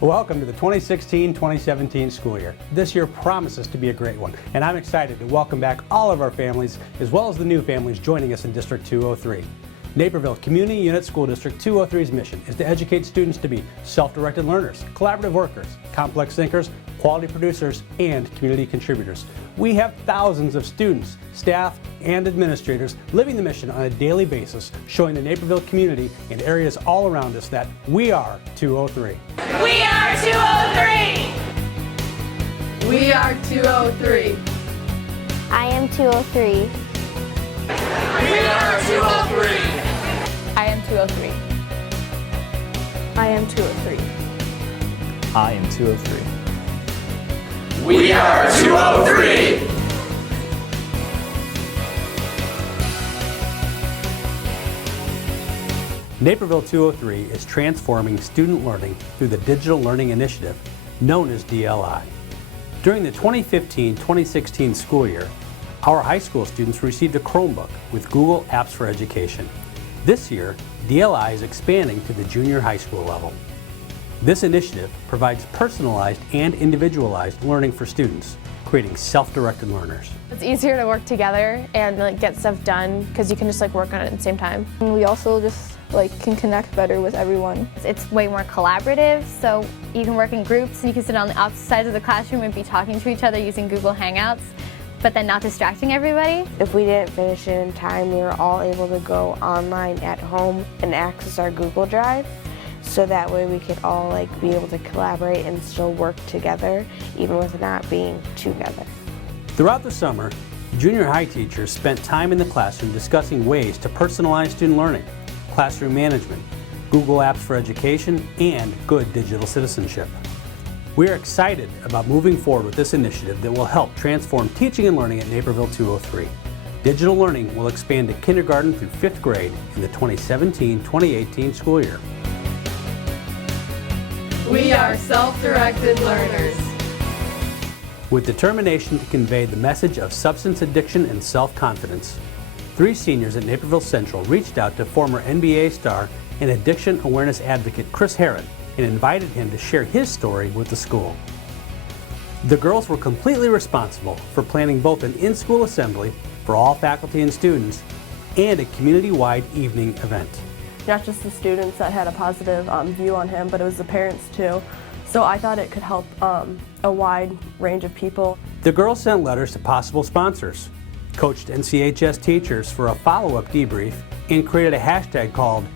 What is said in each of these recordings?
Welcome to the 2016-2017 school year. This year promises to be a great one, and I'm excited to welcome back all of our families, as well as the new families joining us in District 203. Naperville Community Unit School District 203's mission is to educate students to be self-directed learners, collaborative workers, complex thinkers, quality producers, and community contributors. We have thousands of students, staff, and administrators living the mission on a daily basis, showing the Naperville community and areas all around us that we are 203. We are 203! We are 203. I am 203. We are 203! I am 203. I am 203. I am 203. We are 203! Naperville 203 is transforming student learning through the Digital Learning Initiative, known as DLI. During the 2015-2016 school year, our high school students received a Chromebook with Google Apps for Education. This year, DLI is expanding to the junior high school level. This initiative provides personalized and individualized learning for students, creating self-directed learners. It's easier to work together and get stuff done because you can just work on it at the same time. And we also just can connect better with everyone. It's way more collaborative, so you can work in groups. You can sit on the opposite sides of the classroom and be talking to each other using Google Hangouts, but then not distracting everybody. If we didn't finish it in time, we were all able to go online at home and access our Google Drive. So that way we could all be able to collaborate and still work together, even with not being together. Throughout the summer, junior high teachers spent time in the classroom discussing ways to personalize student learning, classroom management, Google Apps for Education, and good digital citizenship. We are excited about moving forward with this initiative that will help transform teaching and learning at Naperville 203. Digital learning will expand to kindergarten through 5th grade in the 2017-2018 school year. We are self-directed learners. With determination to convey the message of substance addiction and self-confidence, 3 seniors at Naperville Central reached out to former NBA star and addiction awareness advocate Chris Herron and invited him to share his story with the school. The girls were completely responsible for planning both an in-school assembly for all faculty and students and a community-wide evening event. Not just the students that had a positive view on him, but it was the parents too. So I thought it could help a wide range of people. The girls sent letters to possible sponsors, coached NCHS teachers for a follow-up debrief, and created a hashtag called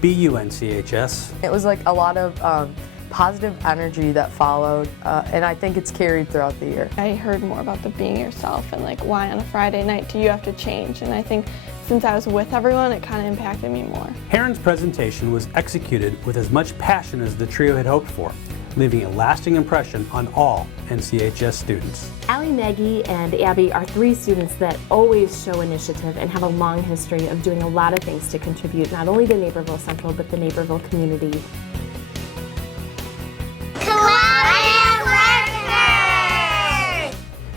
#BUNCHS. It was a lot of positive energy that followed, and I think it's carried throughout the year. I heard more about the being yourself and why on a Friday night do you have to change, and I think since I was with everyone it kind of impacted me more. Herron's presentation was executed with as much passion as the trio had hoped for, leaving a lasting impression on all NCHS students. Allie, Maggie, and Abby are 3 students that always show initiative and have a long history of doing a lot of things to contribute not only to Naperville Central but the Naperville community.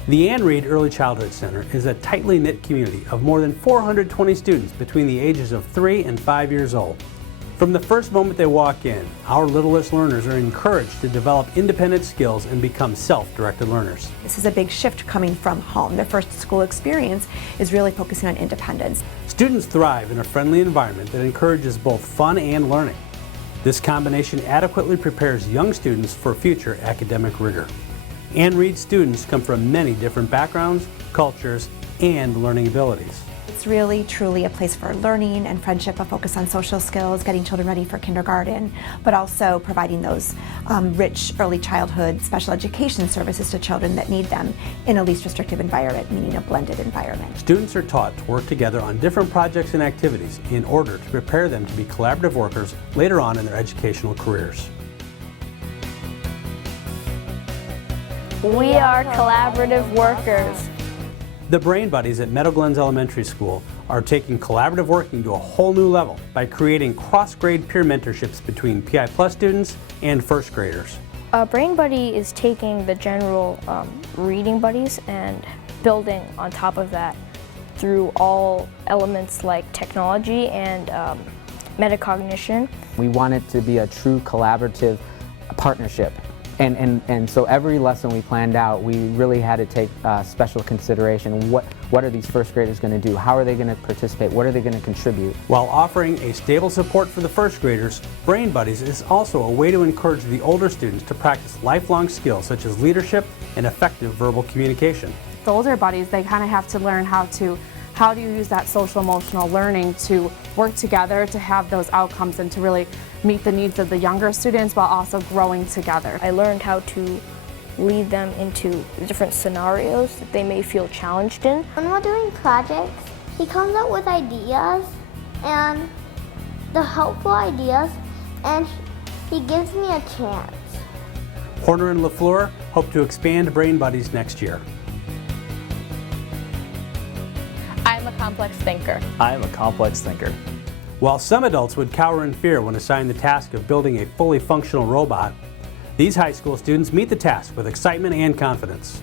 The Ann Reed Early Childhood Center is a tightly knit community of more than 420 students between the ages of 3 and 5 years old. From the first moment they walk in, our littlest learners are encouraged to develop independent skills and become self-directed learners. This is a big shift coming from home. Their first school experience is really focusing on independence. Students thrive in a friendly environment that encourages both fun and learning. This combination adequately prepares young students for future academic rigor. Ann Reed students come from many different backgrounds, cultures, and learning abilities. It's really, truly a place for learning and friendship, a focus on social skills, getting children ready for kindergarten, but also providing those rich early childhood special education services to children that need them in a least restrictive environment, meaning a blended environment. Students are taught to work together on different projects and activities in order to prepare them to be collaborative workers later on in their educational careers. We are collaborative workers. The Brain Buddies at Meadow Glens Elementary School are taking collaborative working to a whole new level by creating cross-grade peer mentorships between PI Plus students and first graders. Brain Buddy is taking the general reading buddies and building on top of that through all elements like technology and metacognition. We want it to be a true collaborative partnership. And so every lesson we planned out, we really had to take special consideration. What are these first graders going to do? How are they going to participate? What are they going to contribute? While offering a stable support for the first graders, Brain Buddies is also a way to encourage the older students to practice lifelong skills such as leadership and effective verbal communication. The older buddies, they kind of have to learn how do you use that social emotional learning to work together to have those outcomes and to really meet the needs of the younger students while also growing together. I learned how to lead them into different scenarios that they may feel challenged in. When we're doing projects, he comes up with ideas and the helpful ideas, and he gives me a chance. Horner and LaFleur hope to expand Brain Buddies next year. I'm a complex thinker. I am a complex thinker. While some adults would cower in fear when assigned the task of building a fully functional robot, these high school students meet the task with excitement and confidence.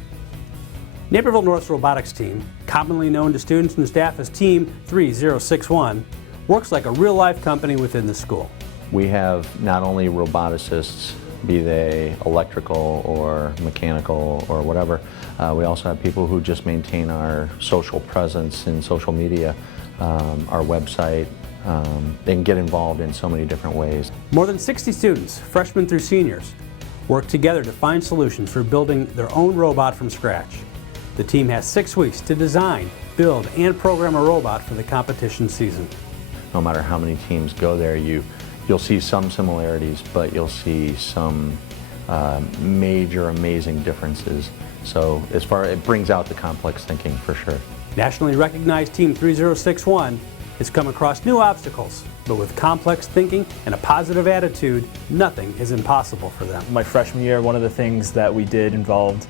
Naperville North's robotics team, commonly known to students and staff as Team 3061, works like a real-life company within the school. We have not only roboticists, be they electrical or mechanical or whatever, we also have people who just maintain our social presence in social media, our website. They can get involved in so many different ways. More than 60 students, freshmen through seniors, work together to find solutions for building their own robot from scratch. The team has 6 weeks to design, build, and program a robot for the competition season. No matter how many teams go there, you'll see some similarities, but you'll see some major, amazing differences. So it brings out the complex thinking for sure. Nationally recognized Team 3061 has come across new obstacles, but with complex thinking and a positive attitude, nothing is impossible for them. My freshman year, one of the things that we did involved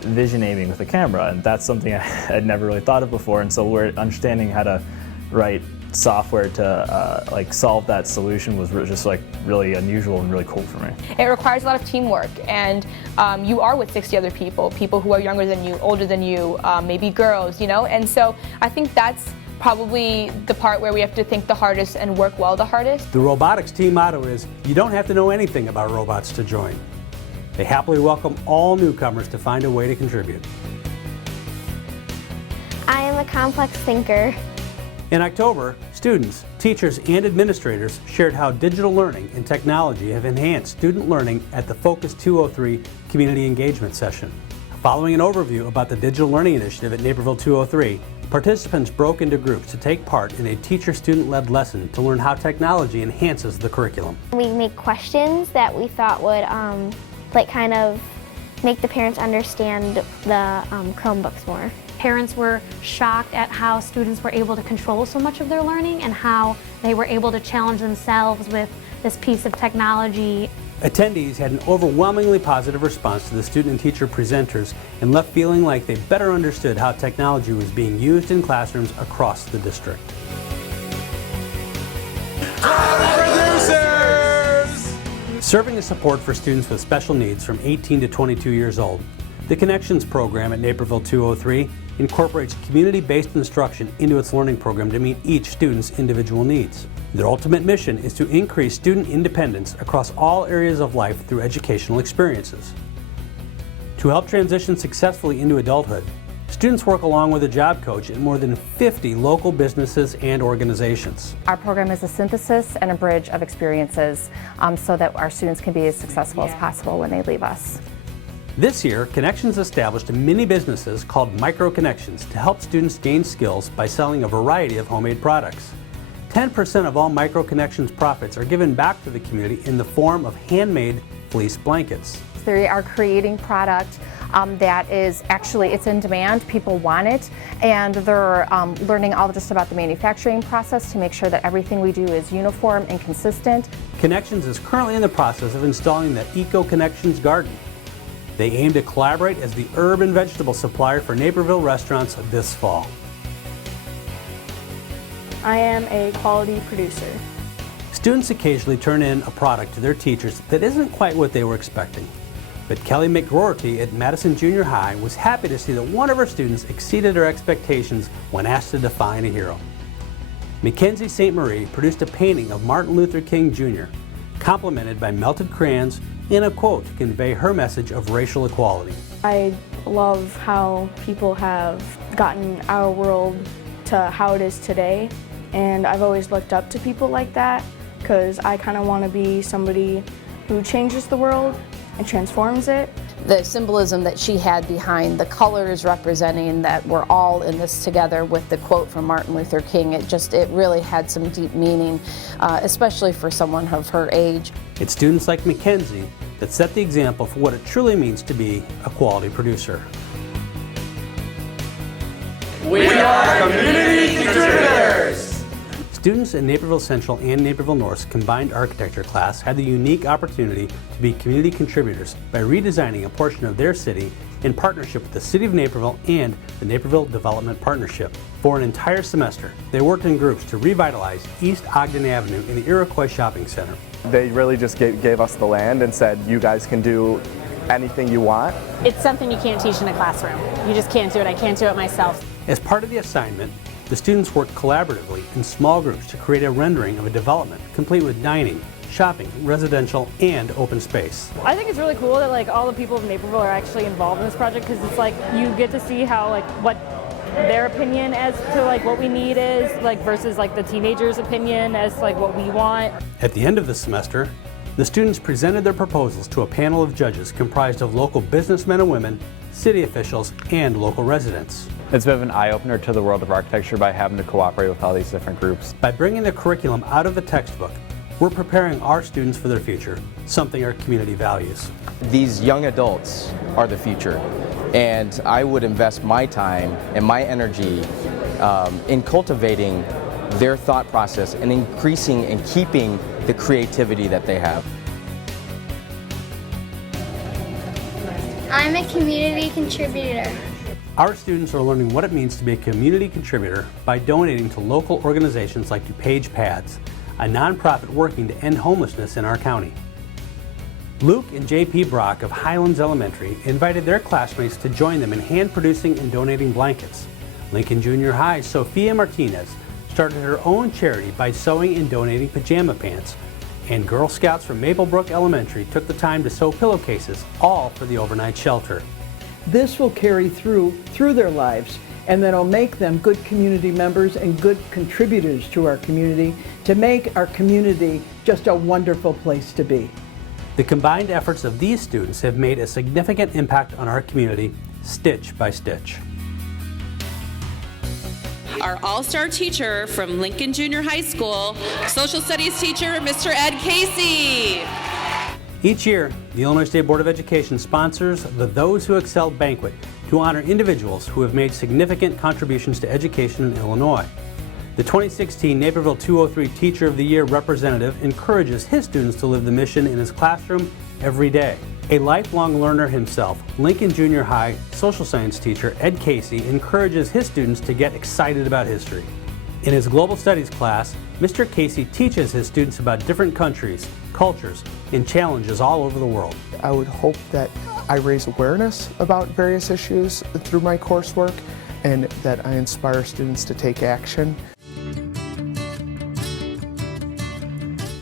vision aiming with a camera, and that's something I had never really thought of before, and so we're understanding how to write software to solve that solution was just really unusual and really cool for me. It requires a lot of teamwork, and you are with 60 other people who are younger than you, older than you, maybe girls, and so I think that's probably the part where we have to think the hardest and work well the hardest. The robotics team motto is, you don't have to know anything about robots to join. They happily welcome all newcomers to find a way to contribute. I am a complex thinker. In October, students, teachers, and administrators shared how digital learning and technology have enhanced student learning at the Focus 203 Community Engagement Session. Following an overview about the Digital Learning Initiative at Naperville 203, participants broke into groups to take part in a teacher-student-led lesson to learn how technology enhances the curriculum. We made questions that we thought would kind of make the parents understand the Chromebooks more. Parents were shocked at how students were able to control so much of their learning and how they were able to challenge themselves with this piece of technology. Attendees had an overwhelmingly positive response to the student and teacher presenters and left feeling like they better understood how technology was being used in classrooms across the district. Serving as support for students with special needs from 18 to 22 years old, the Connections program at Naperville 203 incorporates community-based instruction into its learning program to meet each student's individual needs. Their ultimate mission is to increase student independence across all areas of life through educational experiences. To help transition successfully into adulthood, students work along with a job coach at more than 50 local businesses and organizations. Our program is a synthesis and a bridge of experiences so that our students can be as successful as possible when they leave us. This year, Connections established mini businesses called Micro Connections to help students gain skills by selling a variety of homemade products. 10% of all Micro Connections profits are given back to the community in the form of handmade fleece blankets. They are creating product that is it's in demand, people want it, and they're learning all just about the manufacturing process to make sure that everything we do is uniform and consistent. Connections is currently in the process of installing the Eco Connections Garden. They aim to collaborate as the herb and vegetable supplier for Naperville restaurants this fall. I am a quality producer. Students occasionally turn in a product to their teachers that isn't quite what they were expecting. But Kelly McGroarty at Madison Junior High was happy to see that one of her students exceeded her expectations when asked to define a hero. Mackenzie St. Marie produced a painting of Martin Luther King Jr. complemented by melted crayons and a quote to convey her message of racial equality. I love how people have gotten our world to how it is today, and I've always looked up to people like that because I kind of want to be somebody who changes the world and transforms it. The symbolism that she had behind the colors representing that we're all in this together with the quote from Martin Luther King, it really had some deep meaning, especially for someone of her age. It's students like Mackenzie that set the example for what it truly means to be a quality producer. We are community contributors! Students in Naperville Central and Naperville North's combined architecture class had the unique opportunity to be community contributors by redesigning a portion of their city in partnership with the City of Naperville and the Naperville Development Partnership. For an entire semester, they worked in groups to revitalize East Ogden Avenue in the Iroquois Shopping Center. They really just gave us the land and said, you guys can do anything you want. It's something you can't teach in a classroom. You just can't do it. I can't do it myself. As part of the assignment, the students worked collaboratively in small groups to create a rendering of a development complete with dining, shopping, residential, and open space. I think it's really cool that all the people of Naperville are actually involved in this project, because it's you get to see how what their opinion as to what we need is versus the teenagers' opinion as what we want. At the end of the semester, the students presented their proposals to a panel of judges comprised of local businessmen and women, city officials, and local residents. It's a bit of an eye-opener to the world of architecture by having to cooperate with all these different groups. By bringing the curriculum out of the textbook, we're preparing our students for their future, something our community values. These young adults are the future, and I would invest my time and my energy in cultivating their thought process and increasing and keeping the creativity that they have. I'm a community contributor. Our students are learning what it means to be a community contributor by donating to local organizations like DuPage Pads, a nonprofit working to end homelessness in our county. Luke and J.P. Brock of Highlands Elementary invited their classmates to join them in hand-producing and donating blankets. Lincoln Junior High's Sophia Martinez started her own charity by sewing and donating pajama pants, and Girl Scouts from Maplebrook Elementary took the time to sew pillowcases, all for the overnight shelter. This will carry through their lives, and then it'll make them good community members and good contributors to our community to make our community just a wonderful place to be. The combined efforts of these students have made a significant impact on our community, stitch by stitch. Our all-star teacher from Lincoln Junior High School, social studies teacher, Mr. Ed Casey. Each year, the Illinois State Board of Education sponsors the Those Who Excelled banquet to honor individuals who have made significant contributions to education in Illinois. The 2016 Naperville 203 Teacher of the Year representative encourages his students to live the mission in his classroom every day. A lifelong learner himself, Lincoln Junior High social science teacher Ed Casey encourages his students to get excited about history. In his global studies class, Mr. Casey teaches his students about different countries, cultures, and challenges all over the world. I would hope that I raise awareness about various issues through my coursework and that I inspire students to take action.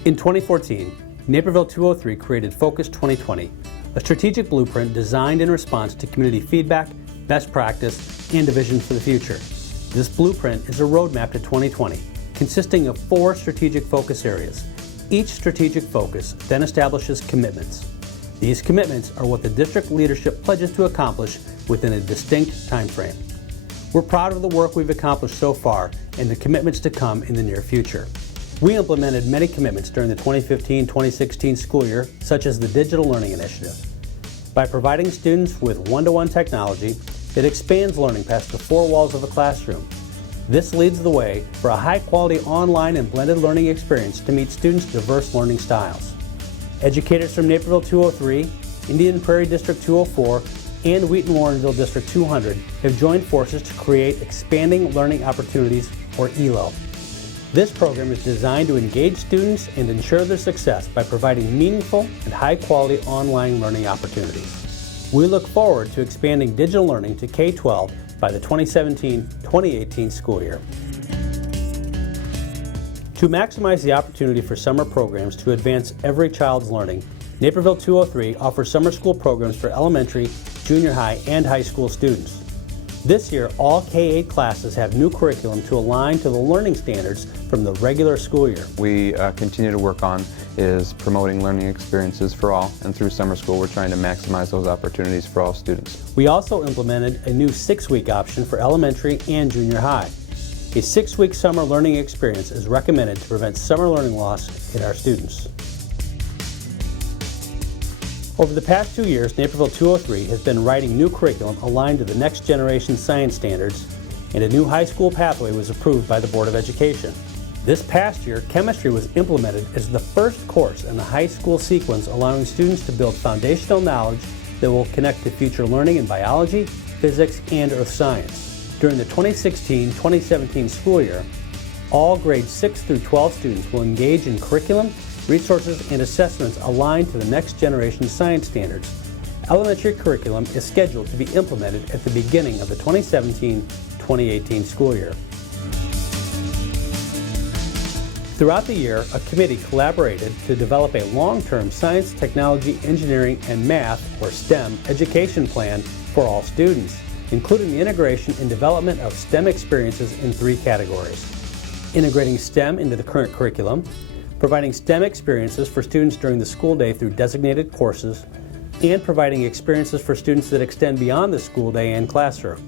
In 2014, Naperville 203 created Focus 2020, a strategic blueprint designed in response to community feedback, best practice, and a vision for the future. This blueprint is a roadmap to 2020, consisting of 4 strategic focus areas. Each strategic focus then establishes commitments. These commitments are what the district leadership pledges to accomplish within a distinct time frame. We're proud of the work we've accomplished so far and the commitments to come in the near future. We implemented many commitments during the 2015-2016 school year, such as the Digital Learning Initiative. By providing students with one-to-one technology, it expands learning past the 4 walls of a classroom. This leads the way for a high-quality online and blended learning experience to meet students' diverse learning styles. Educators from Naperville 203, Indian Prairie District 204, and Wheaton-Warrenville District 200 have joined forces to create Expanding Learning Opportunities, or ELO. This program is designed to engage students and ensure their success by providing meaningful and high-quality online learning opportunities. We look forward to expanding digital learning to K-12 by the 2017-2018 school year. To maximize the opportunity for summer programs to advance every child's learning, Naperville 203 offers summer school programs for elementary, junior high, and high school students. This year, all K-8 classes have new curriculum to align to the learning standards from the regular school year. We continue to work on is promoting learning experiences for all, and through summer school we're trying to maximize those opportunities for all students. We also implemented a new 6-week option for elementary and junior high. A 6-week summer learning experience is recommended to prevent summer learning loss in our students. Over the past 2 years, Naperville 203 has been writing new curriculum aligned to the next generation science standards, and a new high school pathway was approved by the Board of Education. This past year, chemistry was implemented as the first course in the high school sequence, allowing students to build foundational knowledge that will connect to future learning in biology, physics, and earth science. During the 2016-2017 school year, all grades 6 through 12 students will engage in curriculum, resources, and assessments aligned to the next generation science standards. Elementary curriculum is scheduled to be implemented at the beginning of the 2017-2018 school year. Throughout the year, a committee collaborated to develop a long-term science, technology, engineering, and math, or STEM, education plan for all students, including the integration and development of STEM experiences in 3 categories: integrating STEM into the current curriculum, providing STEM experiences for students during the school day through designated courses, and providing experiences for students that extend beyond the school day and classroom.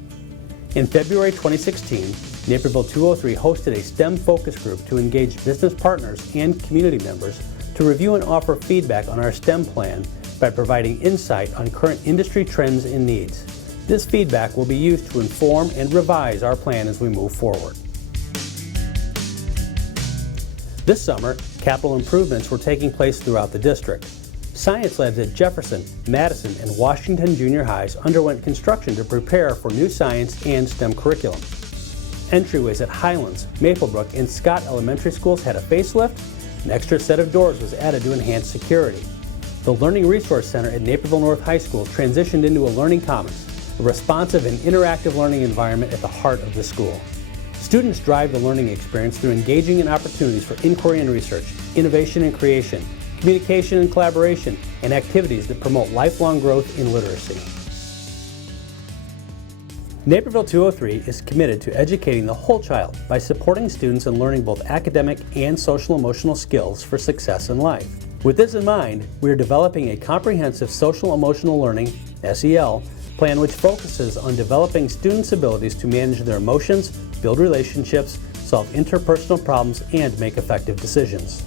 In February 2016, Naperville 203 hosted a STEM focus group to engage business partners and community members to review and offer feedback on our STEM plan by providing insight on current industry trends and needs. This feedback will be used to inform and revise our plan as we move forward. This summer, capital improvements were taking place throughout the district. Science labs at Jefferson, Madison, and Washington junior highs underwent construction to prepare for new science and STEM curriculum. Entryways at Highlands, Maplebrook, and Scott elementary schools had a facelift. An extra set of doors was added to enhance security. The Learning Resource Center at Naperville North High School transitioned into a learning commons, a responsive and interactive learning environment at the heart of the school. Students drive the learning experience through engaging in opportunities for inquiry and research, innovation and creation, communication and collaboration, and activities that promote lifelong growth in literacy. Naperville 203 is committed to educating the whole child by supporting students in learning both academic and social-emotional skills for success in life. With this in mind, we are developing a comprehensive social-emotional learning, SEL, plan which focuses on developing students' abilities to manage their emotions, build relationships, solve interpersonal problems, and make effective decisions.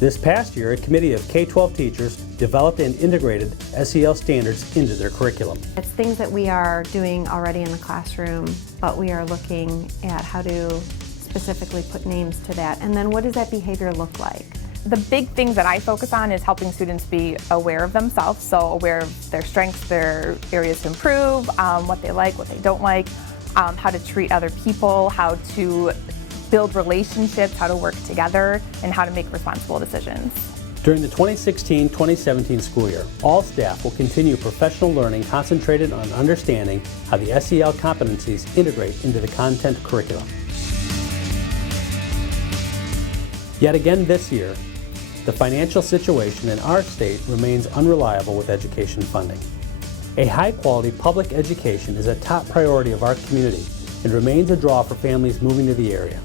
This past year, a committee of K-12 teachers developed and integrated SEL standards into their curriculum. It's things that we are doing already in the classroom, but we are looking at how to specifically put names to that. And then what does that behavior look like? The big things that I focus on is helping students be aware of themselves, so aware of their strengths, their areas to improve, what they like, what they don't like, how to treat other people, how to build relationships, how to work together, and how to make responsible decisions. During the 2016-2017 school year, all staff will continue professional learning concentrated on understanding how the SEL competencies integrate into the content curriculum. Yet again this year, the financial situation in our state remains unreliable with education funding. A high-quality public education is a top priority of our community and remains a draw for families moving to the area.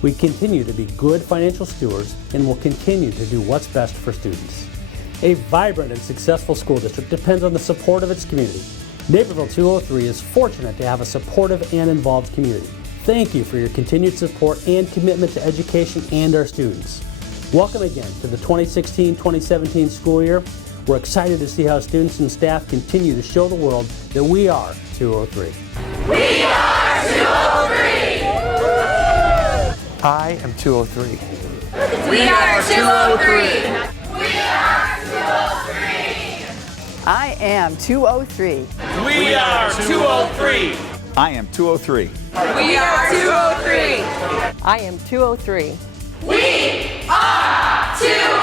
We continue to be good financial stewards and will continue to do what's best for students. A vibrant and successful school district depends on the support of its community. Naperville 203 is fortunate to have a supportive and involved community. Thank you for your continued support and commitment to education and our students. Welcome again to the 2016-2017 school year. We're excited to see how students and staff continue to show the world that we are 203. We are 203! I am 203. We are 203! We are 203! I am 203. We are 203! I am 203. We are 203! I am 203. We are 203!